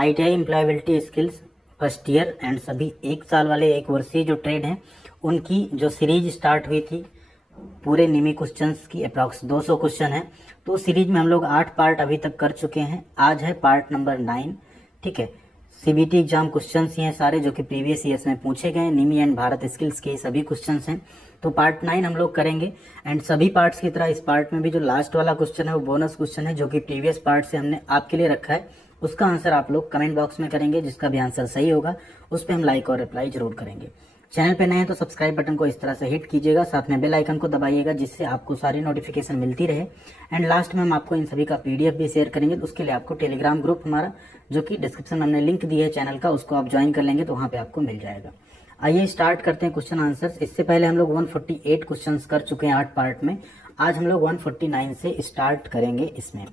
ITI employability skills first year and सभी 1 साल वाले 1 वर्षीय जो ट्रेड हैं उनकी जो सीरीज स्टार्ट हुई थी पूरे निमी क्वेश्चंस की अप्रॉक्स 200 क्वेश्चन है। तो सीरीज में हम लोग 8 पार्ट अभी तक कर चुके हैं। आज है पार्ट नंबर 9। ठीक है, CBT एग्जाम क्वेश्चंस ही हैं सारे जो कि प्रीवियस ईयर्स में पूछे गए, निमी एंड भारत स्किल्स के सभी क्वेश्चंस हैं। तो पार्ट 9 हम लोग करेंगे एंड सभी पार्ट्स की तरह इस पार्ट में भी जो लास्ट वाला क्वेश्चन है वो बोनस क्वेश्चन है जो कि प्रीवियस पार्ट से हमने आपके लिए रखा है। उसका आंसर आप लोग कमेंट बॉक्स में करेंगे, जिसका भी आंसर सही होगा उस पर हम लाइक और रिप्लाई जरूर करेंगे। चैनल पे नए हैं तो सब्सक्राइब बटन को इस तरह से हिट कीजिएगा, साथ में बेल आइकन को दबाइएगा जिससे आपको सारी नोटिफिकेशन मिलती रहे। एंड लास्ट में हम आपको इन सभी का PDF भी शेयर करेंगे। तो उसके लिए आपको टेलीग्राम ग्रुप हमारा जो कि डिस्क्रिप्शन में हमने लिंक दी है चैनल का, उसको आप ज्वाइन कर लेंगे तो वहाँ पे आपको मिल जाएगा। आइए स्टार्ट करते हैं क्वेश्चन आंसर्स। इससे पहले हम लोग 148 क्वेश्चन कर चुके हैं 8 पार्ट में। आज हम लोग 149 से स्टार्ट करेंगे। इसमें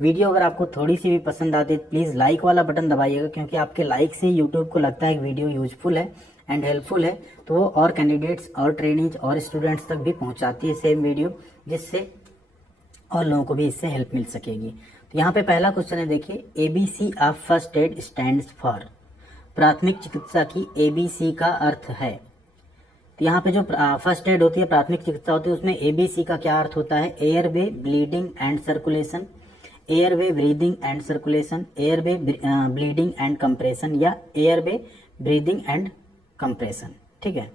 वीडियो अगर आपको थोड़ी सी भी पसंद आती है प्लीज़ लाइक वाला बटन दबाइएगा, क्योंकि आपके लाइक से यूट्यूब को लगता है कि वीडियो यूजफुल है एंड हेल्पफुल है, तो वो और कैंडिडेट्स और ट्रेनिंग्स और स्टूडेंट्स तक भी पहुंचाती है सेम वीडियो, जिससे और लोगों को भी इससे हेल्प मिल सकेगी। तो यहाँ पे पहला क्वेश्चन है, देखिए ABC of first aid stands for. प्राथमिक चिकित्सा की ABC का अर्थ है। तो यहाँ पे जो फर्स्ट एड होती है, प्राथमिक चिकित्सा होती है, उसमें ABC का क्या अर्थ होता है? Airway bleeding and circulation, airway breathing and circulation, airway bleeding and compression, या एयरवे ब्रीदिंग एंड कंप्रेशन। ठीक है,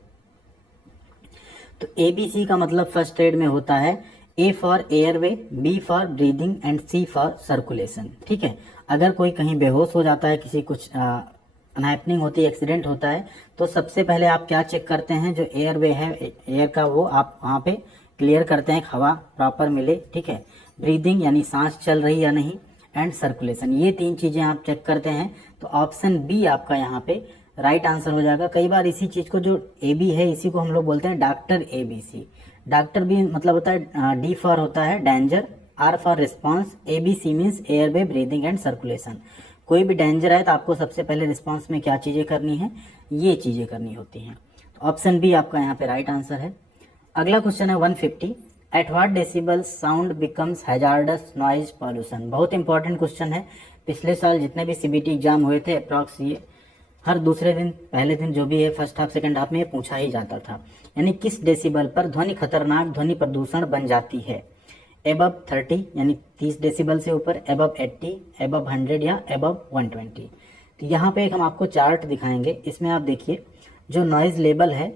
तो ABC का मतलब फर्स्ट एड में होता है A for airway, B for breathing and C for circulation. ठीक है, अगर कोई कहीं बेहोश हो जाता है, किसी कुछ अनहैपनिंग होती है, एक्सीडेंट होता है, तो सबसे पहले आप क्या चेक करते हैं? जो एयरवे है एयर का, वो आप वहाँ पे क्लियर करते हैं, हवा प्रॉपर मिले। ठीक है, ब्रीदिंग यानी सांस चल रही या नहीं, एंड सर्कुलेशन, ये 3 चीजें आप चेक करते हैं। तो ऑप्शन B आपका यहाँ पे राइट आंसर हो जाएगा। कई बार इसी चीज को, जो AB है, इसी को हम लोग बोलते हैं डॉक्टर ABC। डॉक्टर भी मतलब होता है, D फॉर होता है danger, R for response, ABC means airway breathing and circulation. कोई भी डेंजर है तो आपको सबसे पहले रिस्पॉन्स में क्या चीजें करनी है? ये चीजें करनी होती हैं। तो ऑप्शन B आपका यहाँ पे राइट आंसर है। अगला क्वेश्चन है 150, at what decibel sound becomes hazards noise pollution. बहुत इंपॉर्टेंट क्वेश्चन है। पिछले साल जितने भी CBT एग्जाम हुए थे अप्रॉक्स, ये हर दूसरे दिन, पहले दिन जो भी है, फर्स्ट हाफ सेकंड हाफ में ये पूछा ही जाता था। यानी किस डेसिबल पर ध्वनि खतरनाक ध्वनि प्रदूषण बन जाती है? एबव 30 यानी 30 डेसिबल से ऊपर, एबव 80, एबव 100 या एबव 120। तो यहाँ पे एक हम आपको चार्ट दिखाएंगे। इसमें आप देखिए जो नॉइज लेवल है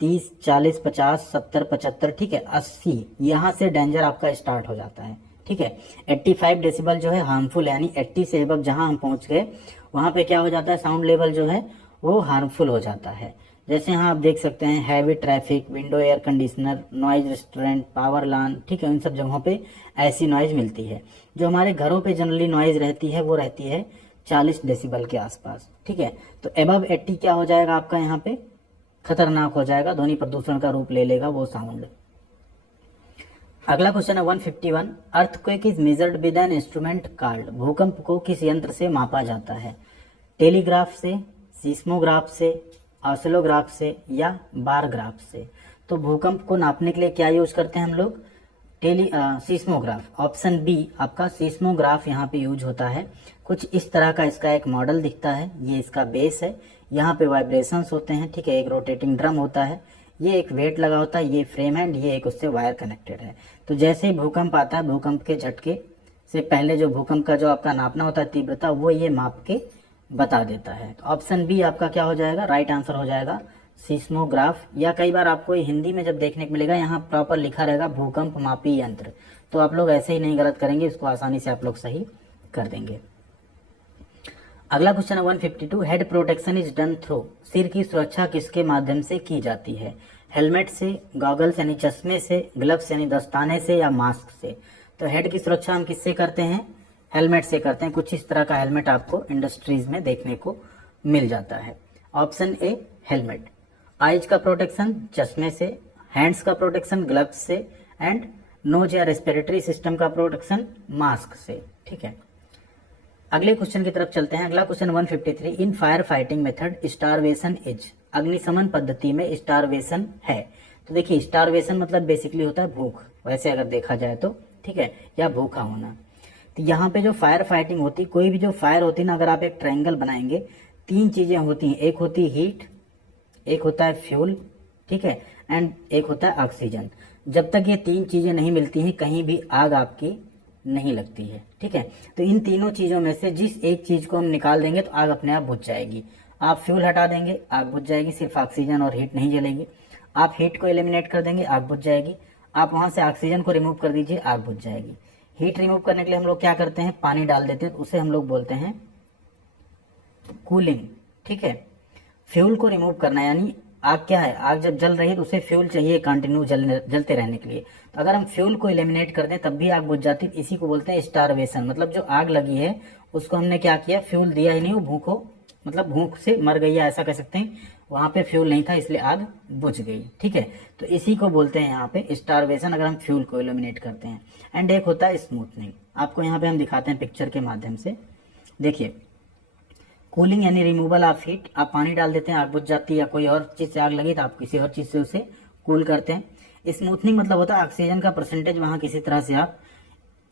30, 40, 50, 70, 75, ठीक है, 80, यहाँ से डेंजर आपका स्टार्ट हो जाता है। ठीक है, 85 डेसिबल जो है हार्मफुल, यानी 80 से एबव जहाँ हम पहुँच गए वहाँ पे क्या हो जाता है? साउंड लेवल जो है वो हार्मफुल हो जाता है। जैसे यहाँ आप देख सकते हैं heavy traffic, window air conditioner, noise restaurant, power lawn, ठीक है, इन सब जगहों पे ऐसी नॉइज मिलती है। जो हमारे घरों पे जनरली नॉइज रहती है वो रहती है 40 डेसिबल के आसपास। ठीक है, तो एबव 80 क्या हो जाएगा आपका? यहाँ पे खतरनाक हो जाएगा, ध्वनि प्रदूषण का रूप ले लेगा वो साउंड। अगला क्वेश्चन है 151, earthquake is measured with an instrument called. भूकंप को किस यंत्र से मापा जाता है? टेलीग्राफ से, सीस्मोग्राफ से, ऑसिलोग्राफ से, या बारग्राफ से? तो भूकंप को नापने के लिए क्या यूज करते हैं हम लोग? सीस्मोग्राफ। ऑप्शन B आपका सीस्मोग्राफ यहाँ पे यूज होता है। कुछ इस तरह का इसका एक मॉडल दिखता है, ये इसका बेस है, यहाँ पे वाइब्रेशंस होते हैं। ठीक है, एक रोटेटिंग ड्रम होता है, ये एक वेट लगा होता है, ये फ्रेम है, ये एक उससे वायर कनेक्टेड है। तो जैसे ही भूकंप आता है, भूकंप के झटके से पहले जो भूकंप का जो आपका नापना होता है तीव्रता, वो ये माप के बता देता है। तो ऑप्शन B आपका क्या हो जाएगा? राइट आंसर हो जाएगा सीस्मोग्राफ। या कई बार आपको हिंदी में जब देखने को मिलेगा, यहाँ प्रॉपर लिखा रहेगा भूकंप मापी यंत्र, तो आप लोग ऐसे ही नहीं गलत करेंगे, इसको आसानी से आप लोग सही कर देंगे। अगला क्वेश्चन है 152, head protection is done through. सिर की सुरक्षा किसके माध्यम से की जाती है? हेलमेट से, गॉगल्स यानी चश्मे से, ग्लव्स यानी दस्ताने से, या मास्क से? तो हेड की सुरक्षा हम किससे करते हैं? हेलमेट से करते हैं। कुछ इस तरह का हेलमेट आपको इंडस्ट्रीज में देखने को मिल जाता है। Option A helmet. आइज का प्रोटेक्शन चश्मे से, हैंड्स का प्रोटेक्शन ग्लव्स से, एंड नोज या रेस्पिरेटरी सिस्टम का प्रोटेक्शन मास्क से। ठीक है, अगले क्वेश्चन की तरफ चलते हैं। अगला question 153, in fire fighting method starvation is. अग्निशमन पद्धति में स्टारवेशन है। तो देखिए स्टारवेशन मतलब बेसिकली होता है भूख, वैसे अगर देखा जाए तो, ठीक है, या भूखा होना। तो यहाँ पे जो फायर फाइटिंग होती, कोई भी जो फायर होती है ना, अगर आप एक ट्रायंगल बनाएंगे, 3 चीजें होती हैं, एक होती है हीट, एक होता है फ्यूल, ठीक है, एंड एक होता है ऑक्सीजन। जब तक ये 3 चीजें नहीं मिलती हैं कहीं भी आग आपकी नहीं लगती है, ठीक है। तो इन तीनों चीजों में से जिस एक चीज को हम निकाल देंगे तो आग अपने आप बुझ जाएगी। आप फ्यूल हटा देंगे, आग बुझ जाएगी, सिर्फ ऑक्सीजन और हीट नहीं जलेगी। आप हीट को एलिमिनेट कर देंगे, आग बुझ जाएगी। आप वहां से ऑक्सीजन को रिमूव कर दीजिए, आग बुझ जाएगी। हीट रिमूव करने के लिए हम लोग क्या करते हैं, पानी डाल देते हैं, उसे हम लोग बोलते हैं कूलिंग, ठीक है। फ्यूल को रिमूव करना, यानी आग क्या है, आग जब जल रही है तो उसे फ्यूल चाहिए कंटिन्यू जलते रहने के लिए। तो अगर हम फ्यूल को एलिमिनेट कर दें तब भी आग बुझ जाती है। इसी को बोलते हैं स्टारवेशन, मतलब जो आग लगी है उसको हमने क्या किया, फ्यूल दिया ही नहीं, वो भूखो मतलब भूख से मर गई है, ऐसा कह सकते हैं। वहां पे फ्यूल नहीं था इसलिए आग बुझ गई, ठीक है। तो इसी को बोलते हैं यहाँ पे स्टारवेशन, अगर हम फ्यूल को एलिमिनेट करते हैं। एंड एक होता है स्मूथनिंग, आपको यहाँ पे हम दिखाते हैं पिक्चर के माध्यम से। देखिए, कूलिंग यानी रिमूवल ऑफ हीट, आप पानी डाल देते हैं, आग बुझ जाती है, या कोई और चीज से आग लगी तो आप किसी और चीज से उसे कूल करते हैं। स्मूथनिंग मतलब होता है ऑक्सीजन का परसेंटेज वहां किसी तरह से आप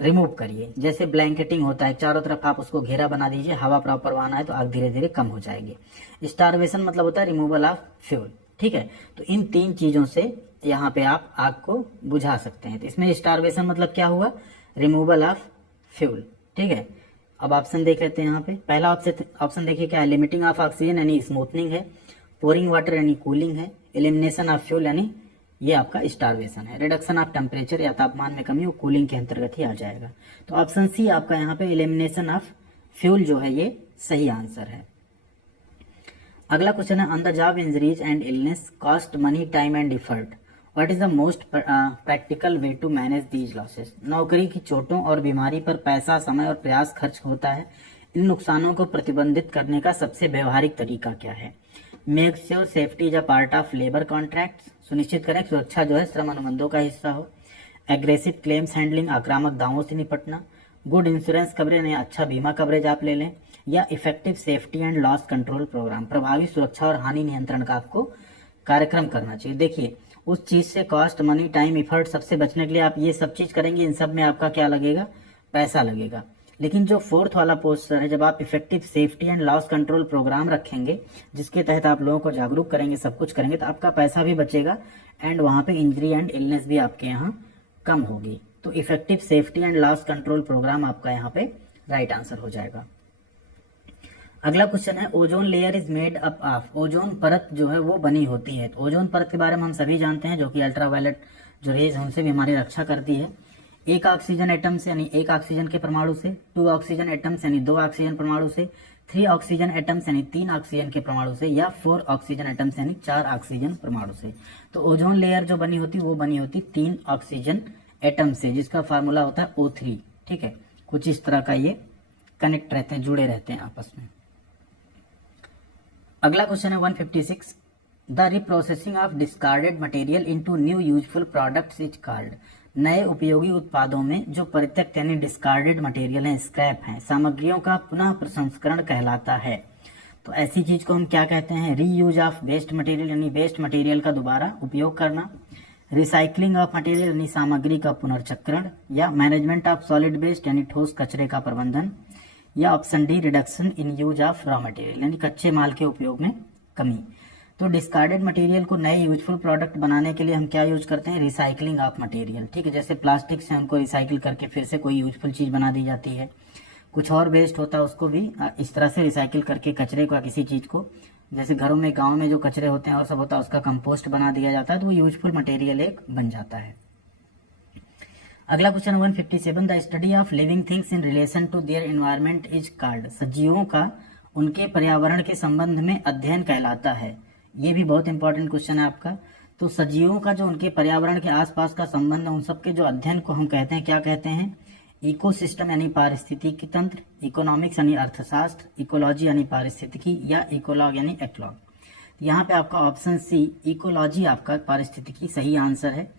रिमूव करिए, जैसे ब्लैंकेटिंग होता है, चारों तरफ आप उसको घेरा बना दीजिए, हवा प्रॉपर आना है तो आग धीरे धीरे कम हो जाएगी। स्टारवेशन मतलब होता है रिमूवल ऑफ फ्यूल, ठीक है। तो इन 3 चीजों से यहाँ पे आप आग को बुझा सकते हैं। तो इसमें स्टारवेशन मतलब क्या हुआ, रिमूवल ऑफ फ्यूल, ठीक है। अब ऑप्शन देख लेते हैं यहाँ पे। पहला ऑप्शन देखिए क्या है, लिमिटिंग ऑफ ऑक्सीजन यानी स्मूथनिंग है, पोरिंग वाटर यानी कूलिंग है, एलिमिनेशन ऑफ फ्यूल यानी ये आपका स्टारवेशन है, रिडक्शन ऑफ टेम्परेचर या तापमान में कमी वो कूलिंग के अंतर्गत ही आ जाएगा। तो ऑप्शन सी आपका यहाँ पे एलिमिनेशन ऑफ फ्यूल जो है ये सही आंसर है। अगला क्वेश्चन है, on the job injuries and illness cost money time and effort, what is the most practical way to manage these losses. नौकरी की चोटों और बीमारी पर पैसा, समय और प्रयास खर्च होता है, इन नुकसानों को प्रतिबंधित करने का सबसे व्यवहारिक तरीका क्या है। Make sure safety is a part of labour contract, सुनिश्चित करें सुरक्षा जो है श्रम अनुबंधों का हिस्सा हो। एग्रेसिव क्लेम्स हैंडलिंग, आक्रामक दावों से निपटना। गुड इंश्योरेंस कवरेज या अच्छा बीमा कवरेज आप ले लें। या effective safety and loss control programme, प्रभावी सुरक्षा और हानि नियंत्रण का आपको कार्यक्रम करना चाहिए। देखिए, उस चीज से कॉस्ट, मनी, टाइम, इफर्ट सबसे बचने के लिए आप ये सब चीज करेंगे, इन सब में आपका क्या लगेगा, पैसा लगेगा। लेकिन जो 4th वाला पोस्टर है, जब आप effective safety and loss control programme रखेंगे जिसके तहत आप लोगों को जागरूक करेंगे, सब कुछ करेंगे, तो आपका पैसा भी बचेगा एंड वहां पे इंजरी एंड इलनेस भी आपके यहाँ कम होगी। तो effective safety and loss control programme आपका यहाँ पे राइट आंसर हो जाएगा। अगला क्वेश्चन है, ozone layer is made up of, ozone परत जो है वो बनी होती है। तो ओजोन परत के बारे में हम सभी जानते हैं, जो कि अल्ट्रावायलेट जो रेज है उनसे भी हमारी रक्षा करती है। एक ऑक्सीजन एटम से यानी एक ऑक्सीजन के परमाणु से, 2 ऑक्सीजन एटम्स यानी 2 ऑक्सीजन परमाणु से, 3 ऑक्सीजन एटम्स यानी 3 ऑक्सीजन के परमाणु से, या 4 ऑक्सीजन एटम्स यानी 4 ऑक्सीजन परमाणु से। तो ओजोन लेयर जो बनी होती वो बनी होती 3 ऑक्सीजन एटम से, जिसका फार्मूला होता है O3, ठीक है। कुछ इस तरह का ये कनेक्ट रहते हैं, जुड़े रहते हैं आपस में। अगला क्वेश्चन है 156, the reprocessing of discarded material into new useful products is called. नए उपयोगी उत्पादों में जो परित्यक्त यानी डिस्कार्डेड मटेरियल है, स्क्रैप है, सामग्रियों का पुनः प्रसंस्करण कहलाता है। तो ऐसी चीज को हम क्या कहते हैं, रीयूज ऑफ वेस्ट मटेरियल यानी वेस्ट मटेरियल का दोबारा उपयोग करना, रिसाइकलिंग ऑफ मटेरियल यानी सामग्री का पुनर्चक्रण, या मैनेजमेंट ऑफ सॉलिड वेस्ट यानी ठोस कचरे का प्रबंधन, या option D reduction in use of raw material यानी कच्चे माल के उपयोग में कमी। तो डिस्कार्डेड मटेरियल को नए यूजफुल प्रोडक्ट बनाने के लिए हम क्या यूज करते हैं, रिसाइकलिंग ऑफ मटेरियल, ठीक है। जैसे प्लास्टिक से हमको रिसाइकिल करके फिर से कोई यूजफुल चीज बना दी जाती है। कुछ और वेस्ट होता है उसको भी इस तरह से रिसाइकिल करके कचरे को, किसी चीज को, जैसे घरों में, गाँव में जो कचरे होते हैं और सब होता है उसका कंपोस्ट बना दिया जाता है, तो वो यूजफुल मटेरियल एक बन जाता है। अगला question 157, the study of living things in relation to their environment is called. सजीवों का उनके पर्यावरण के संबंध में अध्ययन कहलाता है। ये भी बहुत इंपॉर्टेंट क्वेश्चन है आपका। तो सजीवों का जो उनके पर्यावरण के आसपास का संबंध है, उन सबके जो अध्ययन को हम कहते हैं, क्या कहते हैं, इकोसिस्टम यानी पारिस्थितिकी तंत्र, इकोनॉमिक्स यानी अर्थशास्त्र, इकोलॉजी यानी पारिस्थितिकी, या इकोलॉग यानी एक्लॉग। यहाँ पे आपका ऑप्शन सी इकोलॉजी आपका पारिस्थितिकी सही आंसर है।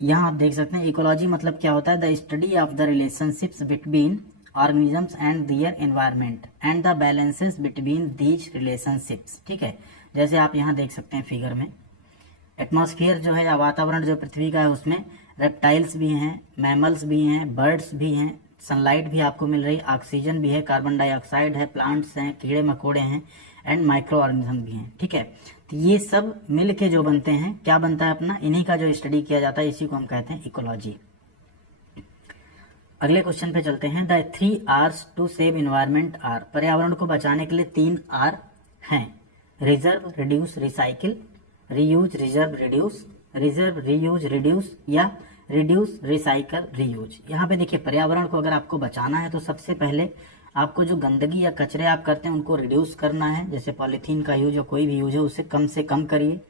यहाँ आप देख सकते हैं इकोलॉजी मतलब क्या होता है, the study of the relationships between organisms and their environment and the balances between these relationships, ठीक है। जैसे आप यहाँ देख सकते हैं फिगर में, एटमॉस्फेयर जो है या वातावरण जो पृथ्वी का है उसमें रेप्टाइल्स भी हैं, मैमल्स भी हैं, बर्ड्स भी हैं, सनलाइट भी आपको मिल रही, ऑक्सीजन भी है, कार्बन डाइऑक्साइड है, प्लांट्स हैं, कीड़े मकोड़े हैं एंड माइक्रो ऑर्गेनिज्म भी हैं। ठीक है, तो ये सब मिल के जो बनते हैं, क्या बनता है अपना, इन्हीं का जो स्टडी किया जाता है इसी को हम कहते हैं इकोलॉजी। अगले क्वेश्चन पे चलते हैं। The 3 R's to save environment are, पर्यावरण को बचाने के लिए 3 R हैं, reserve, reduce, recycle, reuse, reserve, reduce, reserve, reuse, reduce या रिड्यूस, रिसाइकल, रीयूज। यहाँ पे देखिए पर्यावरण को अगर आपको बचाना है तो सबसे पहले आपको जो गंदगी या कचरे आप करते हैं उनको रिड्यूस करना है, जैसे पॉलीथीन का यूज या कोई भी यूज है उसे कम से कम करिए।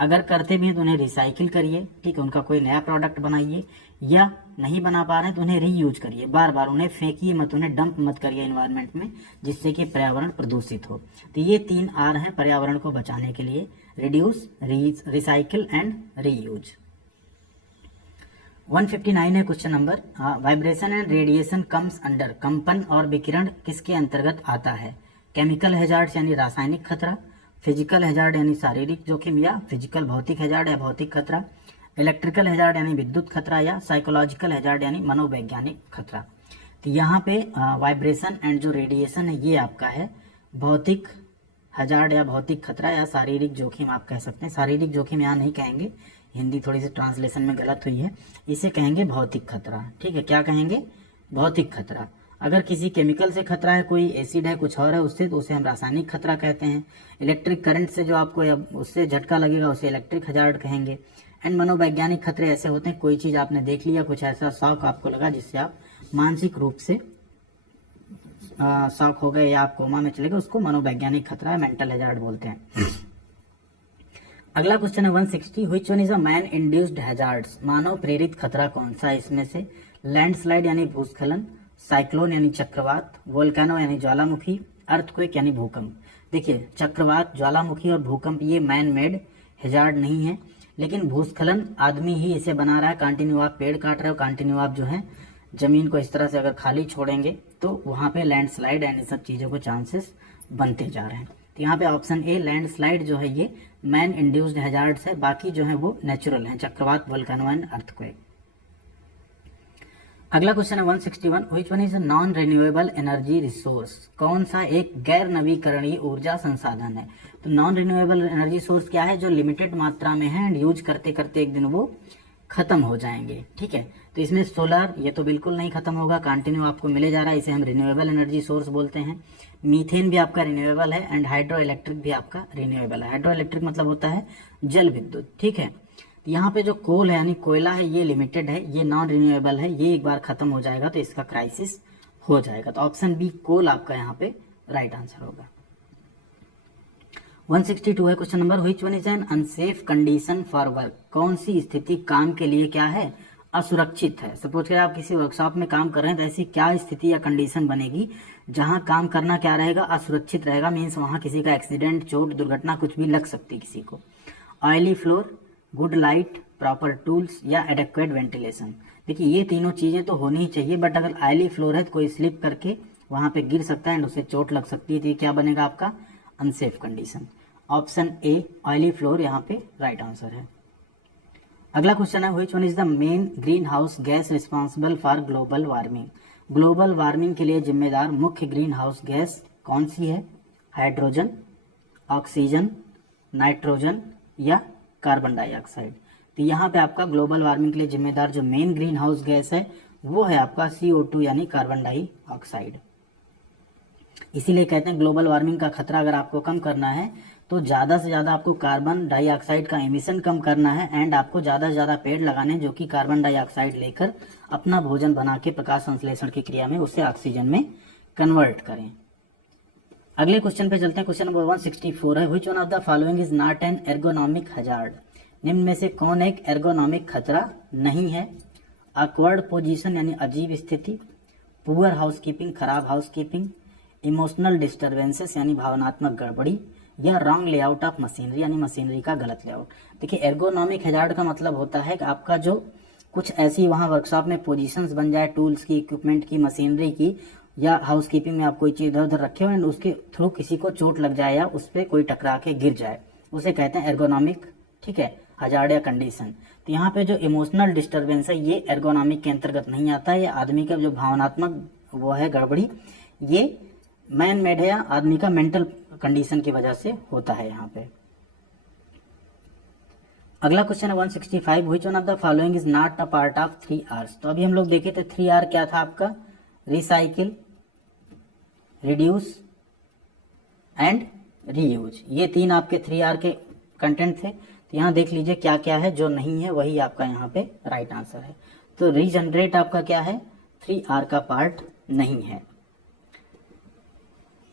अगर करते भी हैं तो उन्हें रिसाइकिल करिए, ठीक है, उनका कोई नया प्रोडक्ट बनाइए, या नहीं बना पा रहे हैं तो उन्हें रीयूज करिए, बार बार उन्हें फेंकिए मत, उन्हें डंप मत करिए इन्वायरमेंट में, जिससे कि पर्यावरण प्रदूषित हो। तो ये 3 R हैं पर्यावरण को बचाने के लिए, रिड्यूस, रिसाइकिल एंड रीयूज। 159 है question number. Vibration and radiation comes under, कंपन और विकिरण किसके अंतर्गत आता है, केमिकल हैजार्ड यानी रासायनिक खतरा, फिजिकल हैजार्ड यानी शारीरिक जोखिम या फिजिकल भौतिक हैजार्ड या भौतिक खतरा, इलेक्ट्रिकल हैजार्ड यानी विद्युत खतरा या साइकोलॉजिकल हैजार्ड यानी मनोवैज्ञानिक खतरा। तो यहाँ पे वाइब्रेशन एंड जो रेडिएशन है ये आपका है भौतिक हैजार्ड या भौतिक खतरा या शारीरिक जोखिम आप कह सकते हैं। शारीरिक जोखिम यहाँ नहीं कहेंगे, हिंदी थोड़ी सी ट्रांसलेशन में गलत हुई है, इसे कहेंगे भौतिक खतरा। ठीक है, क्या कहेंगे, भौतिक खतरा। अगर किसी केमिकल से खतरा है, कोई एसिड है, कुछ और है उससे, तो उसे हम रासायनिक खतरा कहते हैं। इलेक्ट्रिक करंट से जो आपको उससे झटका लगेगा उसे इलेक्ट्रिक हैजार्ड कहेंगे। एंड मनोवैज्ञानिक खतरे ऐसे होते हैं, कोई चीज आपने देख लिया, कुछ ऐसा शौक आपको लगा जिससे आप मानसिक रूप से शौक हो गए या आप कोमा में चले गए, उसको मनोवैज्ञानिक खतरा, मेंटल हैजार्ड बोलते हैं। अगला क्वेश्चन है 160, which one is a man induced hazards, मानव प्रेरित खतरा कौन सा है इसमें से, लैंडस्लाइड यानी भूस्खलन, साइक्लोन यानी चक्रवात, वोल्केनो यानी ज्वालामुखी, अर्थक्वेक यानी भूकंप। देखिए चक्रवात, ज्वालामुखी और भूकंप ये मैन मेड हैजार्ड नहीं है, लेकिन भूस्खलन आदमी ही इसे बना रहा है। कंटिन्यू आप पेड़ काट रहे हो, कंटिन्यू आप जो है जमीन को इस तरह से अगर खाली छोड़ेंगे तो वहां पे लैंडस्लाइड एंड इन सब चीजों को चांसेस बनते जा रहे हैं। तो यहाँ पे ऑप्शन ए लैंडस्लाइड जो है ये मैन इंड्यूस्ड हैजार्ड्स है, बाकी जो है वो नेचुरल है, चक्रवात, वोल्केनो एंड अर्थक्वेक। अगला क्वेश्चन है 161, which one is a non renewable energy resource, कौन सा एक गैर नवीकरणीय ऊर्जा संसाधन है। तो नॉन रिन्यूएबल एनर्जी सोर्स क्या है, जो लिमिटेड मात्रा में है एंड यूज करते करते एक दिन वो खत्म हो जाएंगे। ठीक है, तो इसमें सोलर ये तो बिल्कुल नहीं खत्म होगा, कंटिन्यू आपको मिले जा रहा है, इसे हम रिन्यूएबल एनर्जी सोर्स बोलते हैं। मीथेन भी आपका रिन्यूएबल है एंड हाइड्रो इलेक्ट्रिक भी आपका रिन्यूएबल है। हाइड्रो इलेक्ट्रिक मतलब होता है जल विद्युत। ठीक है, यहाँ पे जो कोल है यानी कोयला है ये लिमिटेड है, ये नॉन रिन्यूएबल है, ये एक बार खत्म हो जाएगा तो इसका क्राइसिस हो जाएगा। तो ऑप्शन बी कोल आपका यहाँ पे राइट आंसर होगा। 162 है question number, which one is an unsafe condition for work, कौन सी स्थिति काम के लिए क्या है, असुरक्षित है। सपोज करें आप किसी वर्कशॉप में काम कर रहे हैं तो ऐसी क्या स्थिति या कंडीशन बनेगी जहां काम करना क्या रहेगा, असुरक्षित रहेगा, मीन्स वहां किसी का एक्सीडेंट, चोट, दुर्घटना कुछ भी लग सकती किसी को। Oily floor, good light, proper tools या एडेक्वेट वेंटिलेशन। देखिए ये तीनों चीजें तो होनी ही चाहिए, बट अगर ऑयली फ्लोर है तो कोई स्लिप करके वहां पे गिर सकता है एंड उसे चोट लग सकती है, तो ये क्या बनेगा आपका unsafe condition. Option A oily floor यहाँ पे राइट आंसर है। अगला क्वेश्चन है which one is the main green house gas responsible for global warming, global warming के लिए जिम्मेदार मुख्य ग्रीन हाउस गैस कौन सी है, हाइड्रोजन, ऑक्सीजन, नाइट्रोजन या कार्बन डाइऑक्साइड। तो यहाँ पे आपका ग्लोबल वार्मिंग के लिए जिम्मेदार जो मेन ग्रीन हाउस गैस है वो है आपका CO2 यानी कार्बन डाइऑक्साइड। इसीलिए कहते हैं ग्लोबल वार्मिंग का खतरा अगर आपको कम करना है तो ज्यादा से ज्यादा आपको कार्बन डाइऑक्साइड का एमिशन कम करना है एंड आपको ज्यादा से ज्यादा पेड़ लगाने जो कि कार्बन डाइऑक्साइड लेकर अपना भोजन बना के प्रकाश संश्लेषण की क्रिया में उसे ऑक्सीजन में कन्वर्ट करें। अगले क्वेश्चन पे चलते हैं। क्वेश्चन नंबर 164 है which one of the following is not an ergonomic hazard, निम्न में से कौन एक एर्गोनॉमिक खतरा नहीं है। ऑकवर्ड पोजीशन यानी अजीब स्थिति, पुअर हाउसकीपिंग खराब हाउसकीपिंग, इमोशनल डिस्टर्बेंसेस यानी भावनात्मक गड़बड़ी या रॉन्ग लेआउट ऑफ मशीनरी यानी मशीनरी का गलत लेआउट। देखिए एर्गोनॉमिक हैजार्ड का मतलब होता है कि आपका जो कुछ ऐसी वहां वर्कशॉप में पोजीशंस बन जाए टूल्स की, इक्विपमेंट की, मशीनरी की या हाउसकीपिंग में आप कोई चीज इधर उधर रखे हो एंड उसके थ्रू किसी को चोट लग जाए या उस पर कोई टकरा के गिर जाए, उसे कहते हैं एर्गोनॉमिक। ठीक है, हजार्ड या कंडीशन। तो यहाँ पे जो इमोशनल डिस्टर्बेंस है ये एर्गोनॉमिक के अंतर्गत नहीं आता है। ये आदमी का जो भावनात्मक वो है गड़बड़ी, ये मैन मेड है या आदमी का मेंटल कंडीशन की वजह से होता है यहाँ पे। अगला क्वेश्चन है 165, which one of the following is not a part of 3Rs। तो अभी हम लोग देखे थे 3R क्या था आपका, रिसाइकिल, रिड्यूस एंड रीयूज। ये 3 आपके 3R के कंटेंट थे। तो यहाँ देख लीजिए क्या क्या है, जो नहीं है वही आपका यहाँ पे राइट आंसर है। तो रीजनरेट आपका क्या है, 3R का पार्ट नहीं है।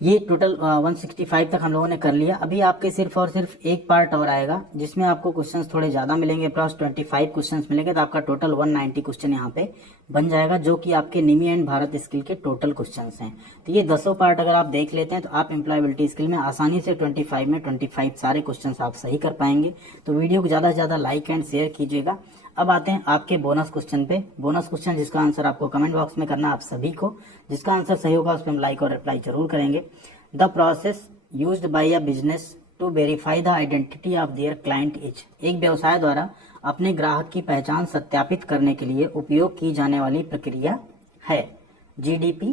ये टोटल 165 तक हम लोगों ने कर लिया। अभी आपके सिर्फ और सिर्फ एक पार्ट और आएगा जिसमें आपको क्वेश्चंस थोड़े ज्यादा मिलेंगे, प्लस 25 क्वेश्चंस मिलेंगे। तो आपका टोटल 190 क्वेश्चन यहाँ पे बन जाएगा, जो कि आपके निमी एंड भारत स्किल के टोटल क्वेश्चंस हैं। तो ये 10 पार्ट अगर आप देख लेते हैं तो आप एम्प्लॉयबिलिटी स्किल में आसानी से 25 में 25 सारे क्वेश्चन आप सही कर पाएंगे। तो वीडियो को ज्यादा से ज्यादा लाइक एंड शेयर कीजिएगा। अब आते हैं आपके बोनस क्वेश्चन पे। बोनस क्वेश्चन जिसका आंसर आपको कमेंट बॉक्स में करना, आप सभी को जिसका आंसर सही होगा उस पर हम लाइक और रिप्लाई जरूर करेंगे। The process used by a business to verify the identity of their client is. एक व्यवसाय द्वारा अपने ग्राहक की पहचान सत्यापित करने के लिए उपयोग की जाने वाली प्रक्रिया है जीडीपी,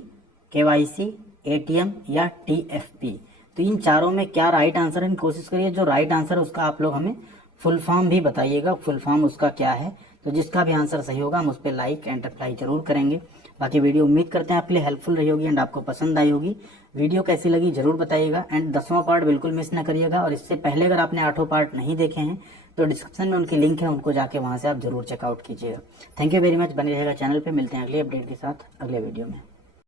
केवाईसी, एटीएम या टीएफपी। तो इन चारों में क्या राइट आंसर है, कोशिश करिए जो राइट आंसर है उसका आप लोग हमें फुल फॉर्म भी बताइएगा, फुल फॉर्म उसका क्या है। तो जिसका भी आंसर सही होगा हम उस पर लाइक एंड रिप्लाई जरूर करेंगे। बाकी वीडियो उम्मीद करते हैं आपके लिए हेल्पफुल रही होगी एंड आपको पसंद आई होगी। वीडियो कैसी लगी जरूर बताइएगा एंड 10वां पार्ट बिल्कुल मिस ना करिएगा। और इससे पहले अगर आपने 8 पार्ट नहीं देखे हैं तो डिस्क्रिप्शन में उनकी लिंक है, उनको जाके वहां से आप जरूर चेकआउट कीजिएगा। थैंक यू वेरी मच, बने रहेगा चैनल पे। मिलते हैं अगले अपडेट के साथ अगले वीडियो में।